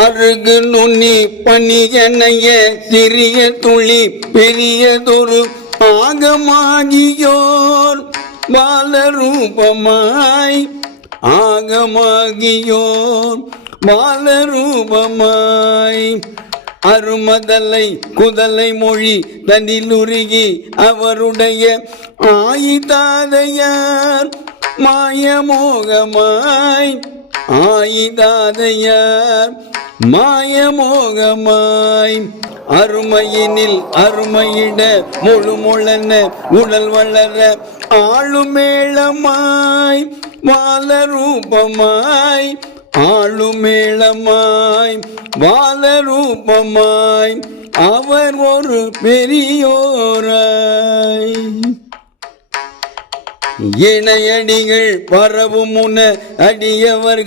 அருகு நுண்ணி பணியனைய சிறிய துளி பெரியதொரு ஆகமாகியோர் பாலரூபமாய் ஆகமாகியோர் பாலரூபமாய் அருமதலை குதலை மொழி தனிலுருகி அவருடைய ஆயுதாதையார் மாயமோகமாய் ஆயுதாதையார் மாயமோகமாய் அருமையினில் அருமையிட முழுமுழன உடல் வளர ஆளுமேளமாய் வாலரூபமாய் ஆளுமேளமாய் வாலரூபமாய் அவர் ஒரு பெரியோராய் இணையடிகள் பரவும் முன அடியவர்